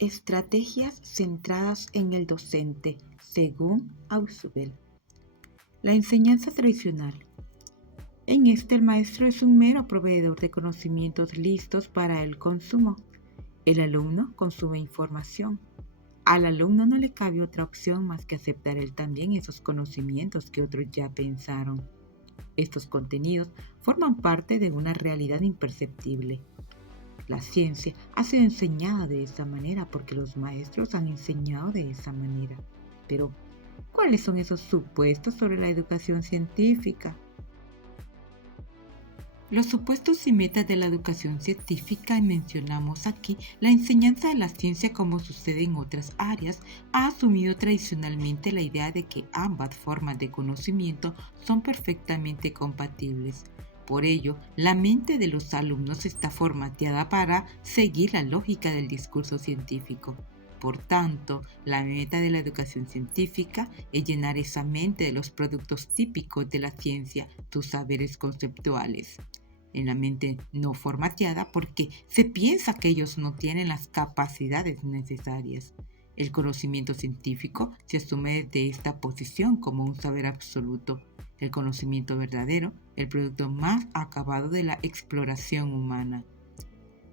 Estrategias centradas en el docente, según Ausubel. La enseñanza tradicional. En este el maestro es un mero proveedor de conocimientos listos para el consumo. El alumno consume información. Al alumno no le cabe otra opción más que aceptar él también esos conocimientos que otros ya pensaron. Estos contenidos forman parte de una realidad imperceptible. La ciencia ha sido enseñada de esa manera porque los maestros han enseñado de esa manera. Pero, ¿cuáles son esos supuestos sobre la educación científica? Los supuestos y metas de la educación científica, mencionamos aquí, la enseñanza de la ciencia, como sucede en otras áreas, ha asumido tradicionalmente la idea de que ambas formas de conocimiento son perfectamente compatibles. Por ello, la mente de los alumnos está formateada para seguir la lógica del discurso científico. Por tanto, la meta de la educación científica es llenar esa mente de los productos típicos de la ciencia, sus saberes conceptuales. En la mente no formateada porque se piensa que ellos no tienen las capacidades necesarias. El conocimiento científico se asume desde esta posición como un saber absoluto. El conocimiento verdadero, el producto más acabado de la exploración humana.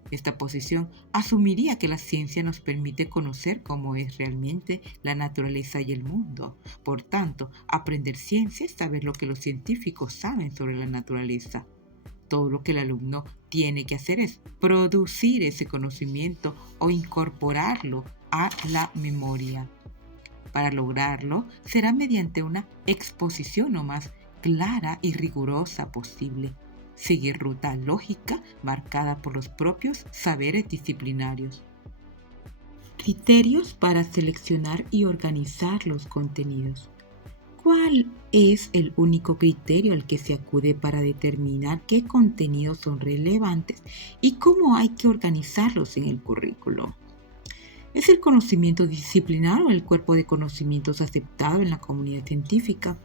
Esta posición asumiría que la ciencia nos permite conocer cómo es realmente la naturaleza y el mundo. Por tanto, aprender ciencia es saber lo que los científicos saben sobre la naturaleza. Todo lo que el alumno tiene que hacer es producir ese conocimiento o incorporarlo a la memoria. Para lograrlo, será mediante una exposición lo más clara y rigurosa posible. Seguir ruta lógica marcada por los propios saberes disciplinarios. Criterios para seleccionar y organizar los contenidos. ¿Cuál es el único criterio al que se acude para determinar qué contenidos son relevantes y cómo hay que organizarlos en el currículo? ¿Es el conocimiento disciplinar o el cuerpo de conocimientos aceptado en la comunidad científica?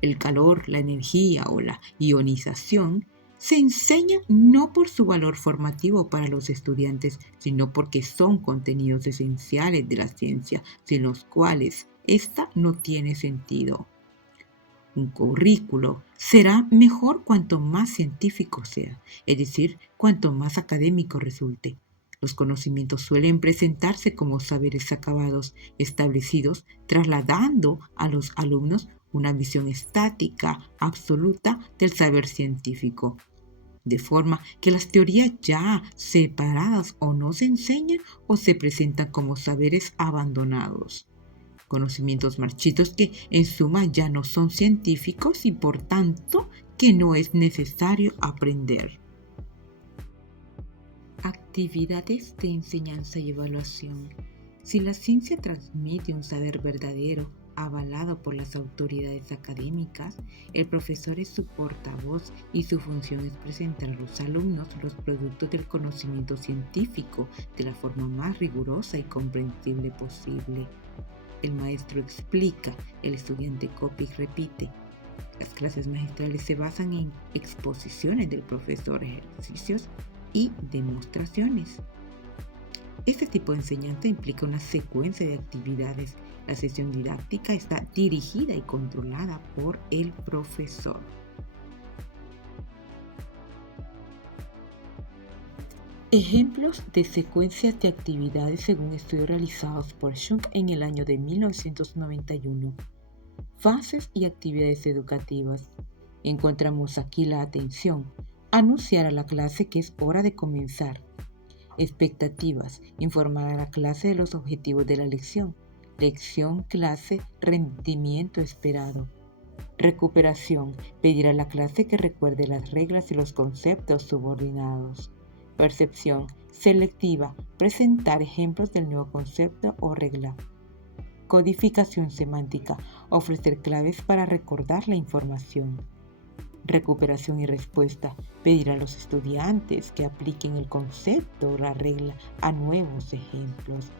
El calor, la energía o la ionización se enseñan no por su valor formativo para los estudiantes, sino porque son contenidos esenciales de la ciencia, sin los cuales ésta no tiene sentido. Un currículo será mejor cuanto más científico sea, es decir, cuanto más académico resulte. Los conocimientos suelen presentarse como saberes acabados, establecidos, trasladando a los alumnos una visión estática, absoluta del saber científico. De forma que las teorías ya separadas o no se enseñan o se presentan como saberes abandonados. Conocimientos marchitos que en suma ya no son científicos y por tanto que no es necesario aprender. Actividades de enseñanza y evaluación. Si la ciencia transmite un saber verdadero, avalado por las autoridades académicas, el profesor es su portavoz y su función es presentar a los alumnos los productos del conocimiento científico de la forma más rigurosa y comprensible posible. El maestro explica, el estudiante copia y repite. Las clases magistrales se basan en exposiciones del profesor, ejercicios y demostraciones. Este tipo de enseñanza implica una secuencia de actividades. La sesión didáctica está dirigida y controlada por el profesor. Ejemplos de secuencias de actividades según estudios realizados por Schunk en el año de 1991. Fases y actividades educativas. Encontramos aquí la atención. Anunciar a la clase que es hora de comenzar. Expectativas. Informar a la clase de los objetivos de la lección. Lección, clase, rendimiento esperado. Recuperación. Pedir a la clase que recuerde las reglas y los conceptos subordinados. Percepción. Selectiva. Presentar ejemplos del nuevo concepto o regla. Codificación semántica. Ofrecer claves para recordar la información. Recuperación y respuesta. Pedir a los estudiantes que apliquen el concepto o la regla a nuevos ejemplos.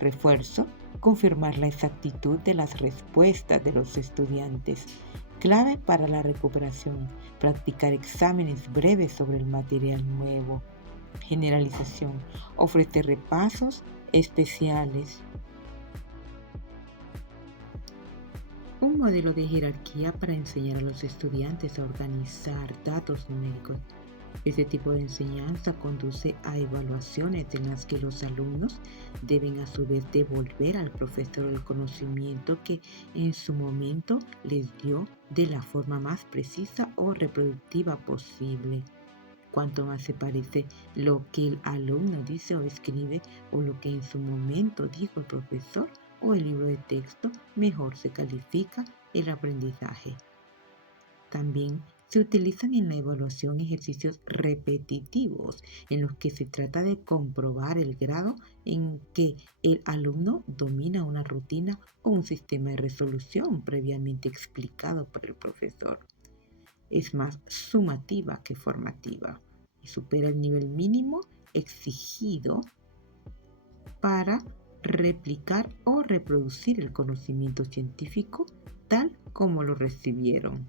Refuerzo. Confirmar la exactitud de las respuestas de los estudiantes. Clave para la recuperación. Practicar exámenes breves sobre el material nuevo. Generalización. Ofrecer repasos especiales. Un modelo de jerarquía para enseñar a los estudiantes a organizar datos numéricos. Este tipo de enseñanza conduce a evaluaciones en las que los alumnos deben a su vez devolver al profesor el conocimiento que en su momento les dio de la forma más precisa o reproductiva posible. Cuanto más se parece lo que el alumno dice o escribe o lo que en su momento dijo el profesor o el libro de texto, mejor se califica el aprendizaje. También se utilizan en la evaluación ejercicios repetitivos en los que se trata de comprobar el grado en que el alumno domina una rutina o un sistema de resolución previamente explicado por el profesor. Es más sumativa que formativa y supera el nivel mínimo exigido para replicar o reproducir el conocimiento científico tal como lo recibieron.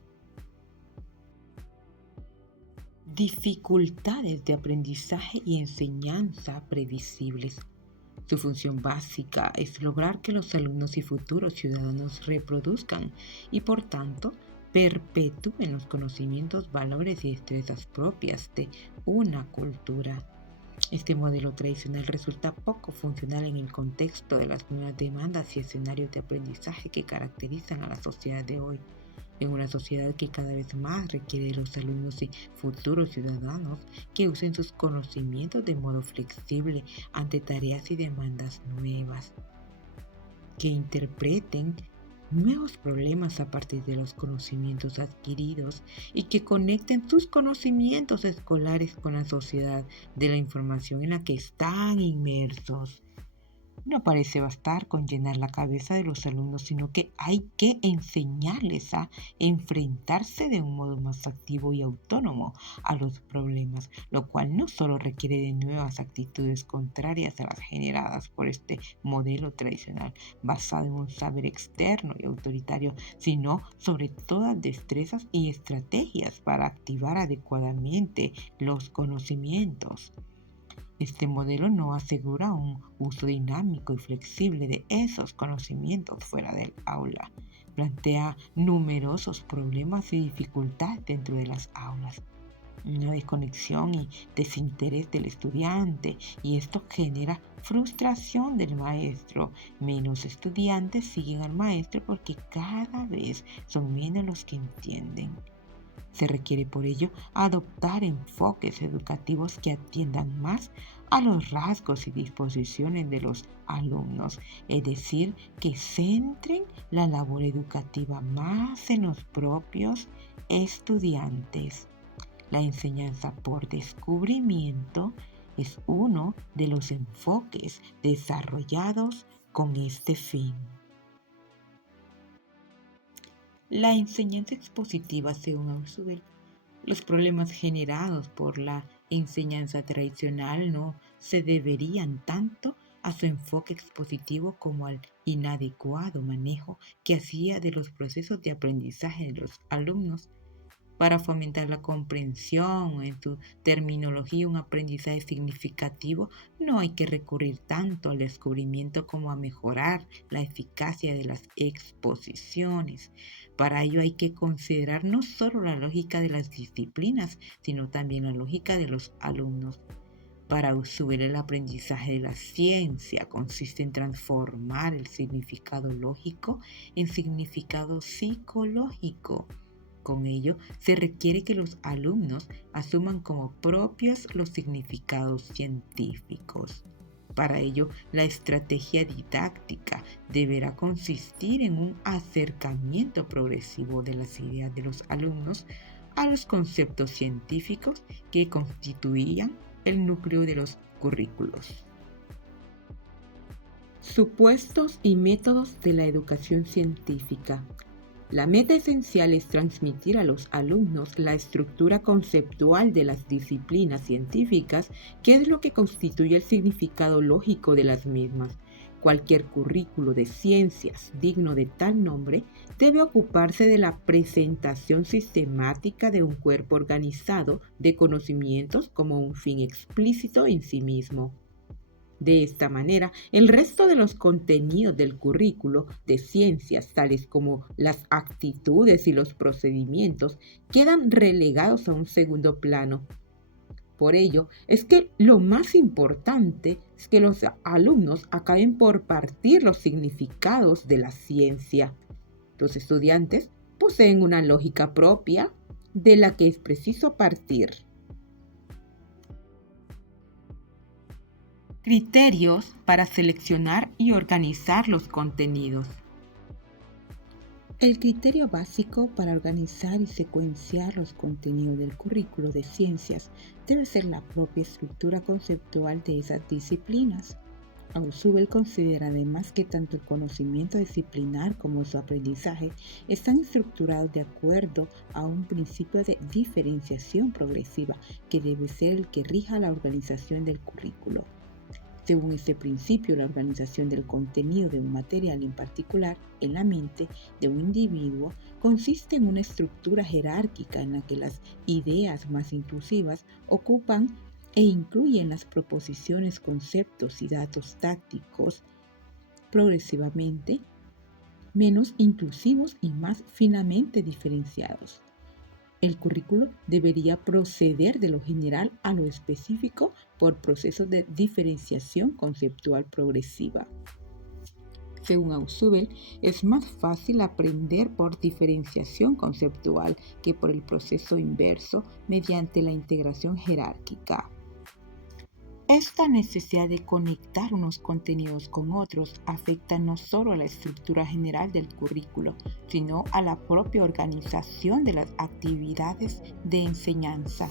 Dificultades de aprendizaje y enseñanza previsibles. Su función básica es lograr que los alumnos y futuros ciudadanos reproduzcan y por tanto perpetúen los conocimientos, valores y destrezas propias de una cultura. Este modelo tradicional resulta poco funcional en el contexto de las nuevas demandas y escenarios de aprendizaje que caracterizan a la sociedad de hoy. En una sociedad que cada vez más requiere de los alumnos y futuros ciudadanos que usen sus conocimientos de modo flexible ante tareas y demandas nuevas, que interpreten nuevos problemas a partir de los conocimientos adquiridos y que conecten sus conocimientos escolares con la sociedad de la información en la que están inmersos. No parece bastar con llenar la cabeza de los alumnos, sino que hay que enseñarles a enfrentarse de un modo más activo y autónomo a los problemas, lo cual no solo requiere de nuevas actitudes contrarias a las generadas por este modelo tradicional basado en un saber externo y autoritario, sino sobre todas destrezas y estrategias para activar adecuadamente los conocimientos. Este modelo no asegura un uso dinámico y flexible de esos conocimientos fuera del aula. Plantea numerosos problemas y dificultades dentro de las aulas. Una desconexión y desinterés del estudiante, y esto genera frustración del maestro. Menos estudiantes siguen al maestro porque cada vez son menos los que entienden. Se requiere por ello adoptar enfoques educativos que atiendan más a los rasgos y disposiciones de los alumnos, es decir, que centren la labor educativa más en los propios estudiantes. La enseñanza por descubrimiento es uno de los enfoques desarrollados con este fin. La enseñanza expositiva, según Ausubel, los problemas generados por la enseñanza tradicional no se deberían tanto a su enfoque expositivo como al inadecuado manejo que hacía de los procesos de aprendizaje de los alumnos. Para fomentar la comprensión en su terminología, un aprendizaje significativo, no hay que recurrir tanto al descubrimiento como a mejorar la eficacia de las exposiciones. Para ello hay que considerar no solo la lógica de las disciplinas, sino también la lógica de los alumnos. Para subir el aprendizaje de la ciencia consiste en transformar el significado lógico en significado psicológico. Con ello, se requiere que los alumnos asuman como propios los significados científicos. Para ello, la estrategia didáctica deberá consistir en un acercamiento progresivo de las ideas de los alumnos a los conceptos científicos que constituían el núcleo de los currículos. Supuestos y métodos de la educación científica. La meta esencial es transmitir a los alumnos la estructura conceptual de las disciplinas científicas, que es lo que constituye el significado lógico de las mismas. Cualquier currículo de ciencias digno de tal nombre debe ocuparse de la presentación sistemática de un cuerpo organizado de conocimientos como un fin explícito en sí mismo. De esta manera, el resto de los contenidos del currículo de ciencias, tales como las actitudes y los procedimientos, quedan relegados a un segundo plano. Por ello, es que lo más importante es que los alumnos acaben por partir los significados de la ciencia. Los estudiantes poseen una lógica propia de la que es preciso partir. Criterios para seleccionar y organizar los contenidos. El criterio básico para organizar y secuenciar los contenidos del currículo de ciencias debe ser la propia estructura conceptual de esas disciplinas. Ausubel considera además que tanto el conocimiento disciplinar como su aprendizaje están estructurados de acuerdo a un principio de diferenciación progresiva que debe ser el que rija la organización del currículo. Según este principio, la organización del contenido de un material en particular en la mente de un individuo consiste en una estructura jerárquica en la que las ideas más intrusivas ocupan e incluyen las proposiciones, conceptos y datos tácticos progresivamente menos inclusivos y más finamente diferenciados. El currículo debería proceder de lo general a lo específico por procesos de diferenciación conceptual progresiva. Según Ausubel, es más fácil aprender por diferenciación conceptual que por el proceso inverso mediante la integración jerárquica. Esta necesidad de conectar unos contenidos con otros afecta no solo a la estructura general del currículo, sino a la propia organización de las actividades de enseñanza.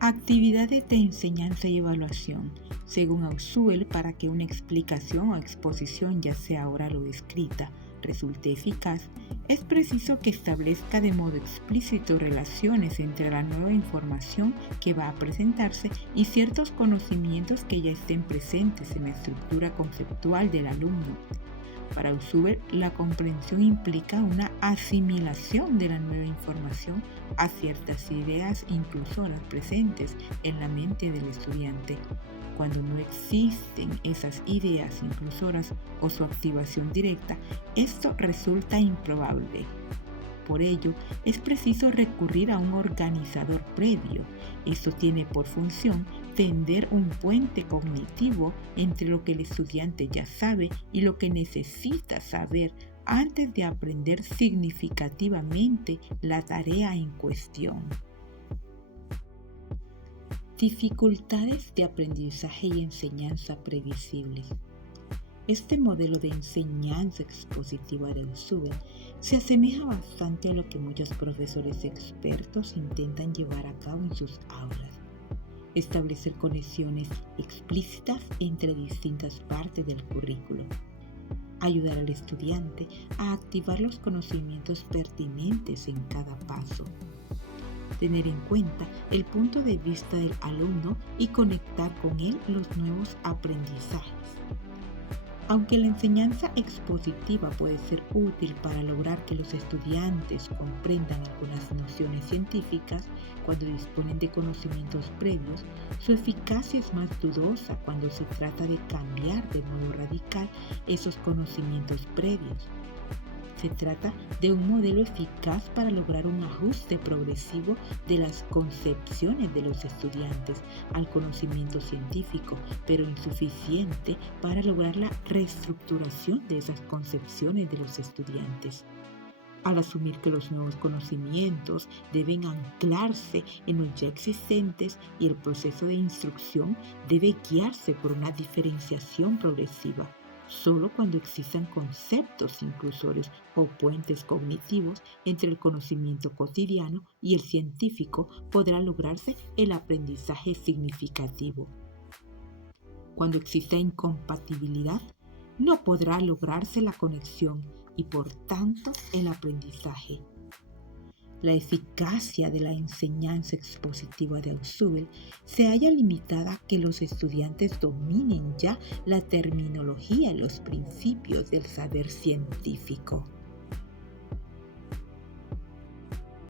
Actividades de enseñanza y evaluación. Según Ausubel, para que una explicación o exposición, ya sea oral o escrita, resulte eficaz, es preciso que establezca de modo explícito relaciones entre la nueva información que va a presentarse y ciertos conocimientos que ya estén presentes en la estructura conceptual del alumno. Para Ausubel, la comprensión implica una asimilación de la nueva información a ciertas ideas inclusoras presentes en la mente del estudiante. Cuando no existen esas ideas inclusoras o su activación directa, esto resulta improbable. Por ello, es preciso recurrir a un organizador previo. Esto tiene por función tender un puente cognitivo entre lo que el estudiante ya sabe y lo que necesita saber antes de aprender significativamente la tarea en cuestión. Dificultades de aprendizaje y enseñanza previsibles. Este modelo de enseñanza expositiva de Ausubel se asemeja bastante a lo que muchos profesores expertos intentan llevar a cabo en sus aulas. Establecer conexiones explícitas entre distintas partes del currículo. Ayudar al estudiante a activar los conocimientos pertinentes en cada paso. Tener en cuenta el punto de vista del alumno y conectar con él los nuevos aprendizajes. Aunque la enseñanza expositiva puede ser útil para lograr que los estudiantes comprendan algunas nociones científicas cuando disponen de conocimientos previos, su eficacia es más dudosa cuando se trata de cambiar de modo radical esos conocimientos previos. Se trata de un modelo eficaz para lograr un ajuste progresivo de las concepciones de los estudiantes al conocimiento científico, pero insuficiente para lograr la reestructuración de esas concepciones de los estudiantes. Al asumir que los nuevos conocimientos deben anclarse en los ya existentes y el proceso de instrucción debe guiarse por una diferenciación progresiva. Solo cuando existan conceptos inclusorios o puentes cognitivos entre el conocimiento cotidiano y el científico podrá lograrse el aprendizaje significativo. Cuando exista incompatibilidad, no podrá lograrse la conexión y por tanto el aprendizaje. La eficacia de la enseñanza expositiva de Ausubel se halla limitada a que los estudiantes dominen ya la terminología y los principios del saber científico.